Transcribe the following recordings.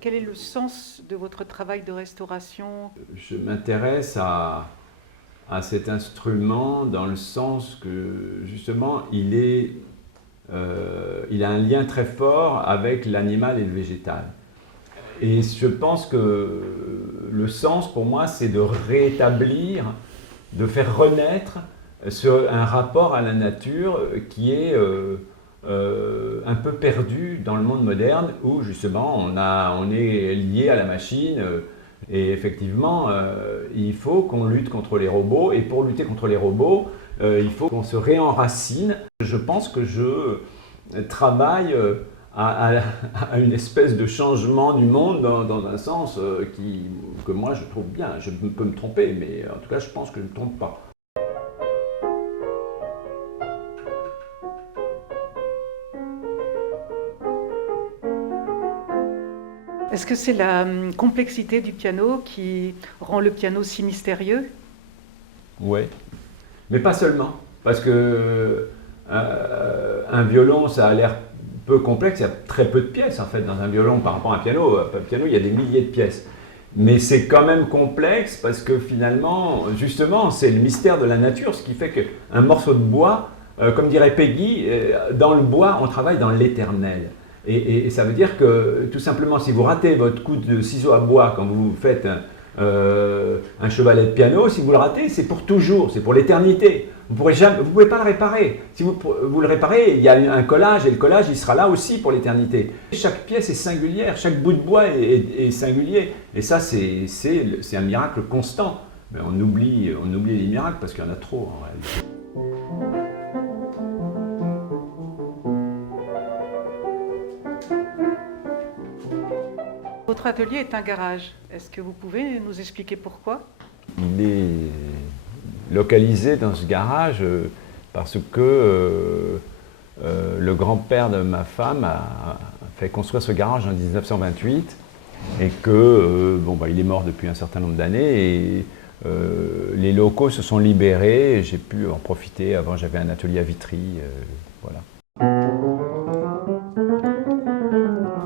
Quel est le sens de votre travail de restauration? Je m'intéresse à cet instrument dans le sens que justement il a un lien très fort avec l'animal et le végétal. Et je pense que le sens pour moi c'est de rétablir, de faire renaître un rapport à la nature qui est un peu perdu dans le monde moderne où justement on est lié à la machine. Et effectivement, il faut qu'on lutte contre les robots. Et pour lutter contre les robots, il faut qu'on se réenracine. Je pense que je travaille à une espèce de changement du monde dans un sens que moi je trouve bien. Je peux me tromper, mais en tout cas je pense que je ne me trompe pas. Est-ce que c'est la complexité du piano qui rend le piano si mystérieux? Oui, mais pas seulement. Parce que un violon, ça a l'air peu complexe. Il y a très peu de pièces en fait dans un violon par rapport à un piano. Un piano, il y a des milliers de pièces. Mais c'est quand même complexe parce que finalement, justement, c'est le mystère de la nature, ce qui fait qu'un morceau de bois, comme dirait Peggy, dans le bois, on travaille dans l'éternel. Et ça veut dire que, tout simplement, si vous ratez votre coup de ciseau à bois quand vous faites un chevalet de piano, si vous le ratez, c'est pour toujours, c'est pour l'éternité. Vous ne pouvez pas le réparer. Si vous le réparez, il y a un collage, et le collage, il sera là aussi pour l'éternité. Chaque pièce est singulière, chaque bout de bois est singulier. Et ça, c'est un miracle constant. Mais on oublie les miracles parce qu'il y en a trop, en réalité. Votre atelier est un garage. Est-ce que vous pouvez nous expliquer pourquoi? Il est localisé dans ce garage parce que le grand-père de ma femme a fait construire ce garage en 1928 et que il est mort depuis un certain nombre d'années et les locaux se sont libérés et j'ai pu en profiter. Avant, j'avais un atelier à Vitry, voilà.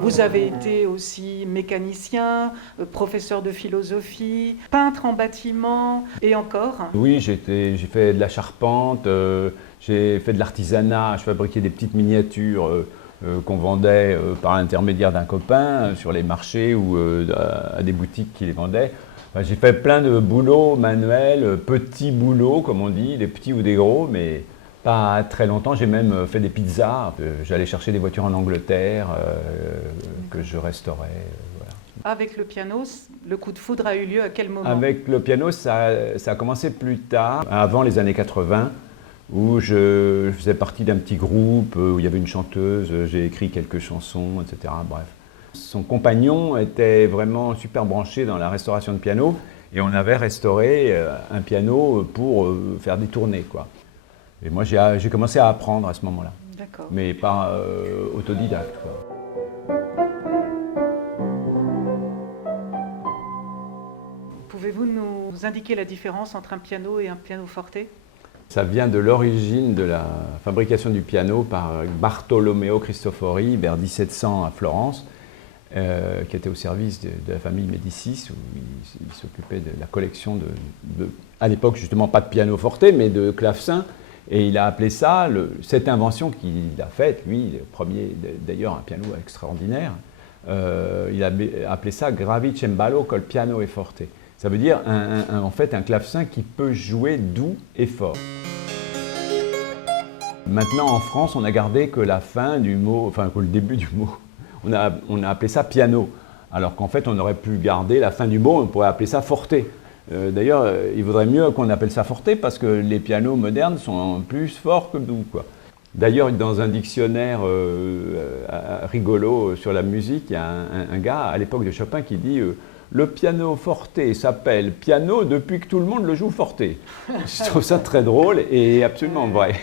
Vous avez été aussi mécanicien, professeur de philosophie, peintre en bâtiment et encore. Oui, j'ai fait de la charpente, j'ai fait de l'artisanat, je fabriquais des petites miniatures qu'on vendait par l'intermédiaire d'un copain sur les marchés ou à des boutiques qui les vendaient. Enfin, j'ai fait plein de boulots manuels, petits boulots comme on dit, des petits ou des gros, mais pas très longtemps. J'ai même fait des pizzas, j'allais chercher des voitures en Angleterre que je restaurais. Voilà. Avec le piano, le coup de foudre a eu lieu à quel moment? Avec le piano, ça a commencé plus tard, avant les années 80, où je faisais partie d'un petit groupe, où il y avait une chanteuse, j'ai écrit quelques chansons, etc. Bref. Son compagnon était vraiment super branché dans la restauration de piano, et on avait restauré un piano pour faire des tournées, quoi. Et moi, j'ai commencé à apprendre à ce moment-là. D'accord. Mais pas autodidacte, quoi. Pouvez-vous nous indiquer la différence entre un piano et un pianoforte? Ça vient de l'origine de la fabrication du piano par Bartolomeo Cristofori vers 1700 à Florence, qui était au service de la famille Médicis, où il s'occupait de la collection à l'époque justement pas de pianoforte, mais de clavecin. Et il a appelé ça, cette invention qu'il a faite, lui, le premier, d'ailleurs un piano extraordinaire, il a appelé ça Gravicembalo col piano e forte. Ça veut dire en fait un clavecin qui peut jouer doux et fort. Maintenant en France, on a gardé que la fin du mot, enfin que le début du mot. On a appelé ça piano, alors qu'en fait on aurait pu garder la fin du mot, on pourrait appeler ça forte. D'ailleurs, il vaudrait mieux qu'on appelle ça forte parce que les pianos modernes sont plus forts que doux, quoi. D'ailleurs, dans un dictionnaire rigolo sur la musique, il y a un gars à l'époque de Chopin qui dit le piano forte s'appelle piano depuis que tout le monde le joue forte. Je trouve ça très drôle et absolument vrai.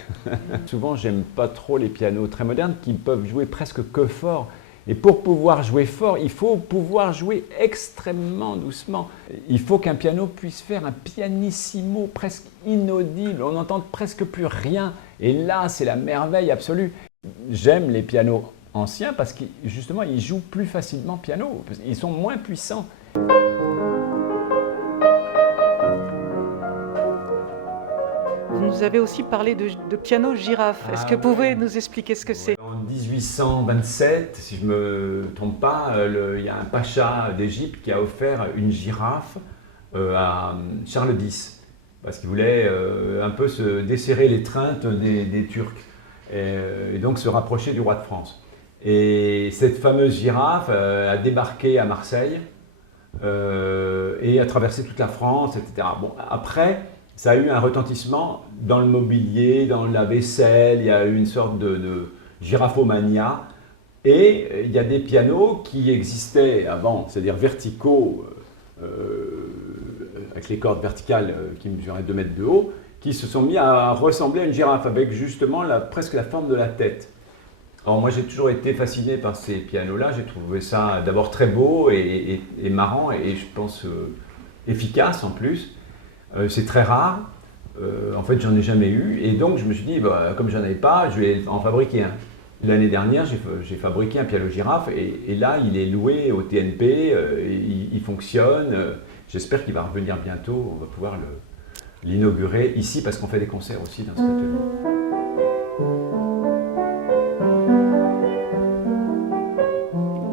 Souvent, j'aime pas trop les pianos très modernes qui peuvent jouer presque que fort. Et pour pouvoir jouer fort, il faut pouvoir jouer extrêmement doucement. Il faut qu'un piano puisse faire un pianissimo presque inaudible, on n'entend presque plus rien. Et là, c'est la merveille absolue. J'aime les pianos anciens parce qu'ils justement ils jouent plus facilement piano, ils sont moins puissants. Vous nous avez aussi parlé de piano girafe. Est-ce que vous pouvez nous expliquer ce que c'est? En 1827, si je ne me trompe pas, il y a un pacha d'Égypte qui a offert une girafe à Charles X, parce qu'il voulait un peu se desserrer l'étreinte des Turcs et donc se rapprocher du roi de France. Et cette fameuse girafe a débarqué à Marseille et a traversé toute la France, etc. Bon, après, ça a eu un retentissement dans le mobilier, dans la vaisselle, il y a eu une sorte de giraphomania. Et il y a des pianos qui existaient avant, c'est-à-dire verticaux, avec les cordes verticales qui mesuraient 2 mètres de haut, qui se sont mis à ressembler à une girafe, avec justement presque la forme de la tête. Alors moi j'ai toujours été fasciné par ces pianos-là, j'ai trouvé ça d'abord très beau et marrant, et je pense efficace en plus. C'est très rare, en fait j'en ai jamais eu, et donc je me suis dit, bah, comme j'en avais pas, je vais en fabriquer un. L'année dernière, j'ai fabriqué un piano girafe et là, il est loué au TNP, il fonctionne. J'espère qu'il va revenir bientôt, on va pouvoir l'inaugurer ici parce qu'on fait des concerts aussi dans cet atelier.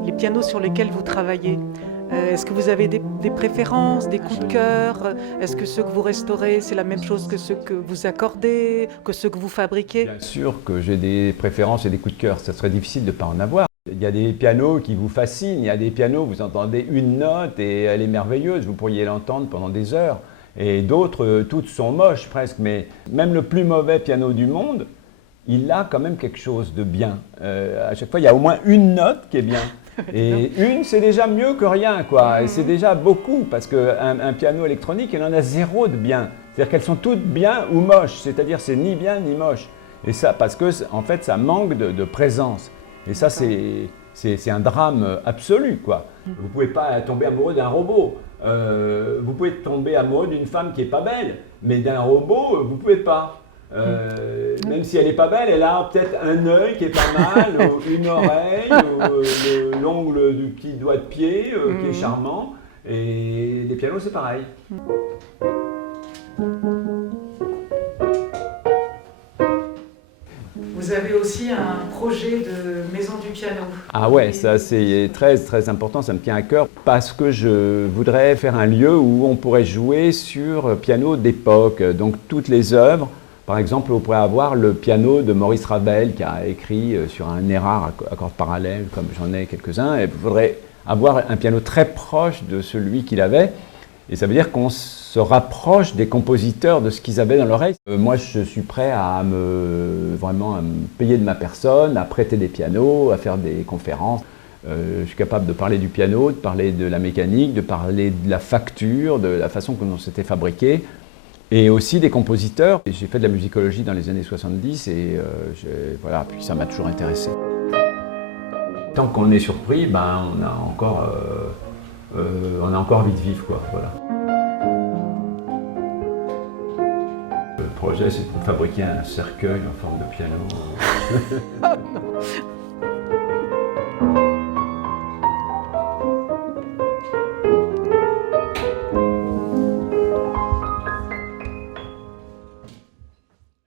Les pianos sur lesquels vous travaillez, est-ce que vous avez des préférences, des coups de cœur? Est-ce que ceux que vous restaurez, c'est la même chose que ceux que vous accordez, que ceux que vous fabriquez? Bien sûr que j'ai des préférences et des coups de cœur, ça serait difficile de ne pas en avoir. Il y a des pianos qui vous fascinent, il y a des pianos, vous entendez une note et elle est merveilleuse, vous pourriez l'entendre pendant des heures. Et d'autres, toutes sont moches presque, mais même le plus mauvais piano du monde, il a quand même quelque chose de bien. À chaque fois, il y a au moins une note qui est bien. Et une, c'est déjà mieux que rien, quoi. Et c'est déjà beaucoup, parce qu'un piano électronique, il en a 0 de bien. C'est-à-dire qu'elles sont toutes bien ou moches, c'est-à-dire c'est ni bien ni moche. Et ça, parce que en fait, ça manque de présence. Et ça, c'est un drame absolu, quoi. Vous ne pouvez pas tomber amoureux d'un robot. Vous pouvez tomber amoureux d'une femme qui n'est pas belle, mais d'un robot, vous ne pouvez pas. Même si elle n'est pas belle, elle a peut-être un œil qui est pas mal, ou une oreille, ou l'ongle du petit doigt de pied qui est charmant. Et les pianos, c'est pareil. Vous avez aussi un projet de maison du piano. Ah ouais, ça c'est très très important, ça me tient à cœur parce que je voudrais faire un lieu où on pourrait jouer sur piano d'époque, donc toutes les œuvres. Par exemple, on pourrait avoir le piano de Maurice Ravel qui a écrit sur un Erard à cordes parallèles, comme j'en ai quelques-uns. Et il faudrait avoir un piano très proche de celui qu'il avait. Et ça veut dire qu'on se rapproche des compositeurs de ce qu'ils avaient dans l'oreille. Moi, je suis prêt à vraiment à me payer de ma personne, à prêter des pianos, à faire des conférences. Je suis capable de parler du piano, de parler de la mécanique, de parler de la facture, de la façon dont c'était fabriqué. Et aussi des compositeurs. J'ai fait de la musicologie dans les années 70 et voilà, puis ça m'a toujours intéressé. Tant qu'on est surpris, ben, on a encore envie de vivre, quoi, voilà. Le projet, c'est de fabriquer un cercueil en forme de piano. Oh non.